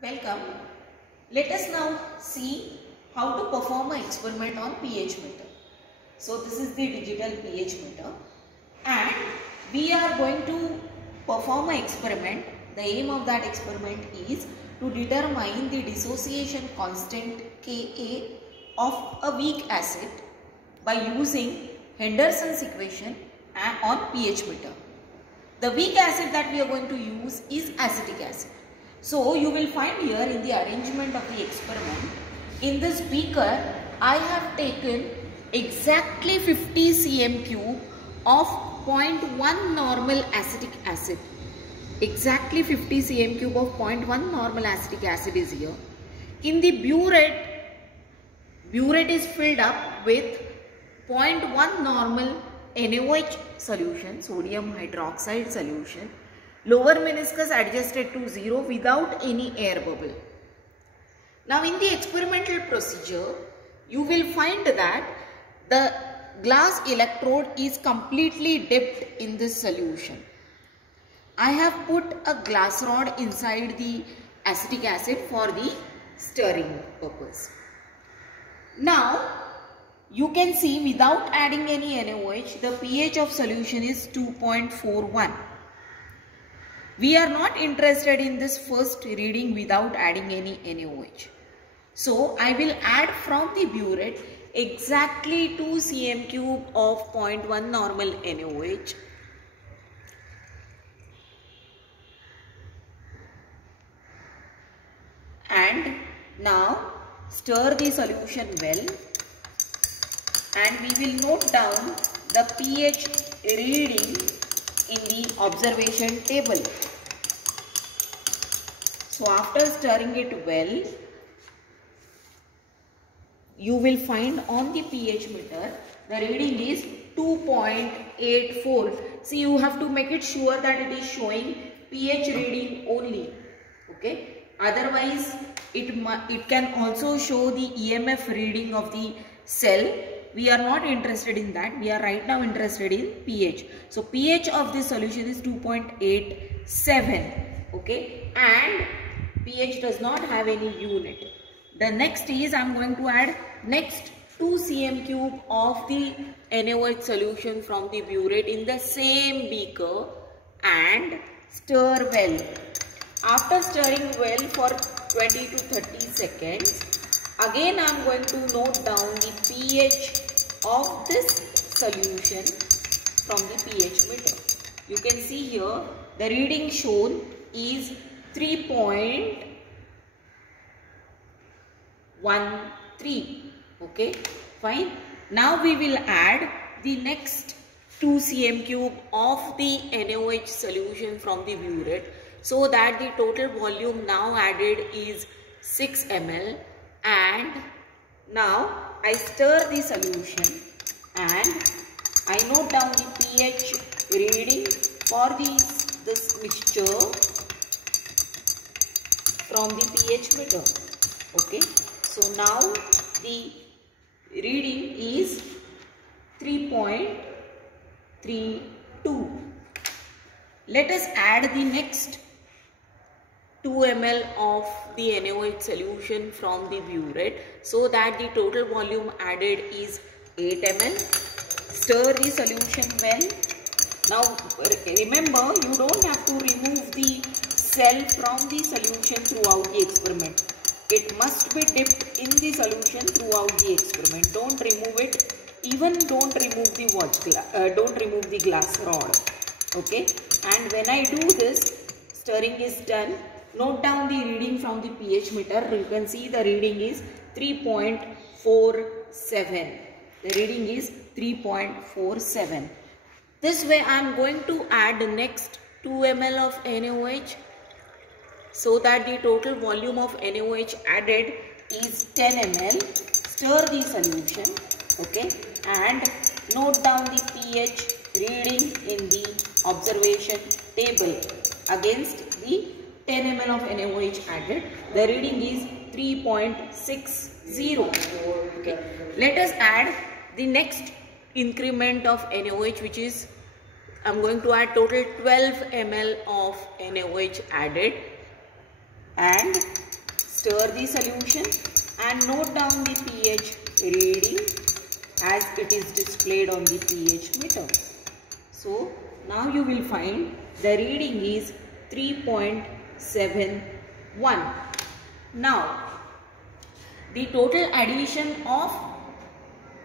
Welcome. Let us now see how to perform an experiment on pH meter. So this is the digital pH meter and we are going to perform an experiment. The aim of that experiment is to determine the dissociation constant Ka of a weak acid by using Henderson's equation on pH meter. The weak acid that we are going to use is acetic acid. So you will find here in the arrangement of the experiment, in this beaker I have taken exactly 50 cm cube of 0.1 normal acetic acid. Exactly 50 cm cube of 0.1 normal acetic acid is here. In the burette is filled up with 0.1 normal NaOH solution, sodium hydroxide solution. Lower meniscus adjusted to 0 without any air bubble. Now in the experimental procedure, you will find that the glass electrode is completely dipped in this solution. I have put a glass rod inside the acetic acid for the stirring purpose. Now you can see without adding any NaOH, the pH of solution is 2.41. We are not interested in this first reading without adding any NaOH. So I will add from the burette exactly 2 cm cube of 0.1 normal NaOH. And now stir the solution well and we will note down the pH reading in the observation table. So after stirring it well, you will find on the pH meter the reading is 2.84. See, you have to make it sure that it is showing pH reading only. Okay. Otherwise, it can also show the EMF reading of the cell. We are not interested in that. We are right now interested in pH. So pH of this solution is 2.87. Okay. And pH does not have any unit. The next is I am going to add next 2 cm cube of the NaOH solution from the burette in the same beaker and stir well. After stirring well for 20 to 30 seconds, again I am going to note down the pH of this solution from the pH meter. You can see here the reading shown is 3.13. Okay, fine. Now we will add the next 2 cm cube of the NaOH solution from the burette so that the total volume now added is 6 ml. And now I stir the solution and I note down the pH reading for this mixture from the pH meter. Okay, so now the reading is 3.32. Let us add the next 2 ml of the NaOH solution from the burette so that the total volume added is 8 ml. Stir the solution well. Now remember, you don't have to remove the cell from the solution throughout the experiment. It must be dipped in the solution throughout the experiment. Don't remove it. Even don't remove the glass rod. Okay. And when I do this, stirring is done. Note down the reading from the pH meter. You can see the reading is 3.47. The reading is 3.47. This way I am going to add the next 2 ml of NaOH so that the total volume of NaOH added is 10 ml. Stir the solution. Okay. And note down the pH reading in the observation table against the 10 ml of NaOH added. The reading is 3.60. Okay. Let us add the next increment of NaOH, which is I am going to add total 12 ml of NaOH added, and stir the solution and note down the pH reading as it is displayed on the pH meter. So now you will find the reading is 3.71. Now the total addition of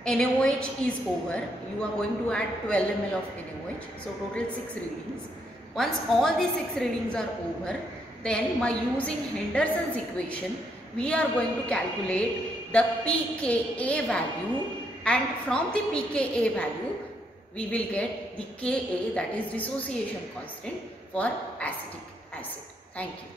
NaOH is over. You are going to add 12 ml of NaOH. So total 6 readings. Once all these 6 readings are over, then by using Henderson's equation, we are going to calculate the pKa value, and from the pKa value, we will get the Ka, that is dissociation constant for acetic acid. Thank you.